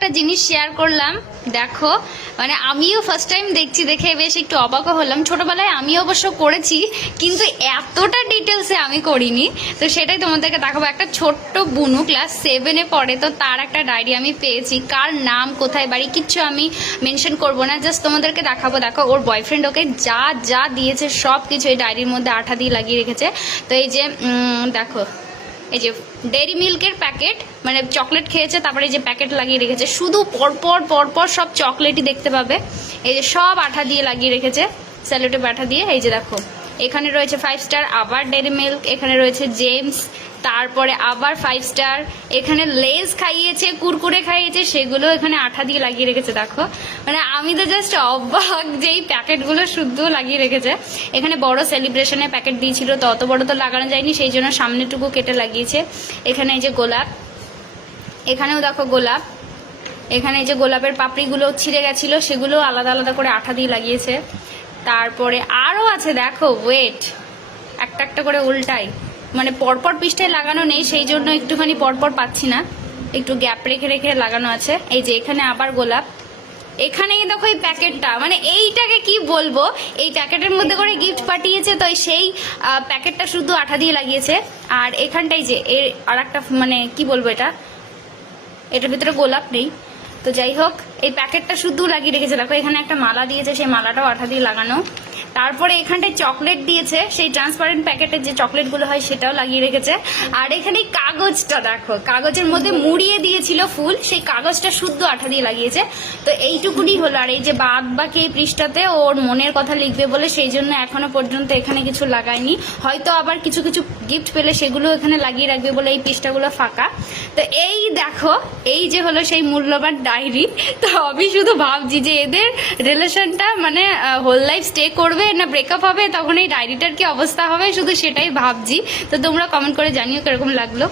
একটা জিনিস শেয়ার করলাম, দেখো মানে আমিও ফার্স্ট টাইম দেখছি, দেখে বেশ একটু অবাকও হলাম। ছোটবেলায় আমি অবশ্য করেছি, কিন্তু এতটা ডিটেলসে আমি করিনি। তো সেটাই তোমাদেরকে দেখাবো। একটা ছোট্ট বুনু ক্লাস 7-এ পড়ে, তো তার একটা ডায়েরি আমি পেয়েছি। কার নাম, কোথায় বাড়ি, কিচ্ছু আমি মেনশন করবো না, জাস্ট তোমাদেরকে দেখাবো। দেখো ওর বয়ফ্রেন্ড ওকে যা যা দিয়েছে সব কিছু এই ডায়েরির মধ্যে আঠা দিয়ে লাগিয়ে রেখেছে। তো এই যে দেখো, এই যে ডেয়ারি মিল্কের প্যাকেট, মানে চকলেট খেয়েছে, তারপরে এই যে প্যাকেট লাগিয়ে রেখেছে। শুধু পরপর পরপর সব চকলেটই দেখতে পাবে। এই যে সব আঠা দিয়ে লাগিয়ে রেখেছে, স্যালোটেপ আঠা দিয়ে। এই যে দেখো, এখানে রয়েছে 5 স্টার, আবার ডেয়ারি মিল্ক, এখানে রয়েছে জেমস, তারপরে আবার 5 স্টার, এখানে লেজ খাইয়েছে, কুরকুরে খাইয়েছে, সেগুলো এখানে আঠা দিয়ে লাগিয়ে রেখেছে। দেখো মানে আমি তো জাস্ট অবাক যে এই প্যাকেটগুলো শুদ্ধ লাগিয়ে রেখেছে। এখানে বড় সেলিব্রেশনের প্যাকেট দিয়েছিল, তো অত বড় তো লাগানো যায়নি, সেই জন্য সামনেটুকু কেটে লাগিয়েছে। এখানে এই যে গোলাপ, এখানেও দেখো গোলাপ, এখানে এই যে গোলাপের পাপড়িগুলো ছিঁড়ে গেছিলো, সেগুলো আলাদা আলাদা করে আঠা দিয়ে লাগিয়েছে। তারপরে আরও আছে, দেখো ওয়েট, একটা একটা করে উল্টাই, মানে পরপর পৃষ্ঠায় লাগানো নেই, সেই জন্য একটুখানি পরপর পাচ্ছি না, একটু গ্যাপ রেখে রেখে লাগানো আছে। এই যে এখানে আবার গোলাপ, এখানেই দেখো এই প্যাকেটটা, মানে এইটাকে কি বলবো, এই প্যাকেটের মধ্যে করে গিফট পাঠিয়েছে, তো সেই প্যাকেটটা শুধু আঠা দিয়ে লাগিয়েছে। আর এখানটাই যে এর আর একটা, মানে কি বলবো, এটার ভিতরে গোলাপ নেই, তো যাই হোক এই প্যাকেটটা শুধু লাগিয়ে রেখেছে। দেখো এখানে একটা মালা দিয়েছে, সেই মালাটাও আঠা দিয়ে লাগানো। তারপরে এখানটায় চকলেট দিয়েছে, সেই ট্রান্সপারেন্ট প্যাকেটের যে চকলেটগুলো হয় সেটাও লাগিয়ে রেখেছে। আর এখানে কাগজটা দেখো, কাগজের মধ্যে মুড়িয়ে দিয়েছিল ফুল, সেই কাগজটা শুদ্ধ আঠা দিয়ে লাগিয়েছে। তো এইটুকুনি হলো। আর এই যে বাদ বাকি এই পৃষ্ঠাতে ওর মনের কথা লিখবে বলে, সেই জন্য এখনো পর্যন্ত এখানে কিছু লাগায়নি। হয়তো আবার কিছু কিছু গিফট পেলে সেগুলো এখানে লাগিয়ে রাখবে বলে এই পৃষ্ঠাগুলো ফাঁকা। তো এই দেখো, এই যে হলো সেই মূল্যবান ডায়েরি। তো আমি শুধু ভাবছি যে এদের রিলেশনটা মানে হোল লাইফ স্টে করবে না ব্রেকআপ হবে, তখন এই ডায়েরিটার কি অবস্থা হবে, শুধু সেটাই ভাবছি। তো তোমরা কমেন্ট করে জানিও কিরকম লাগলো।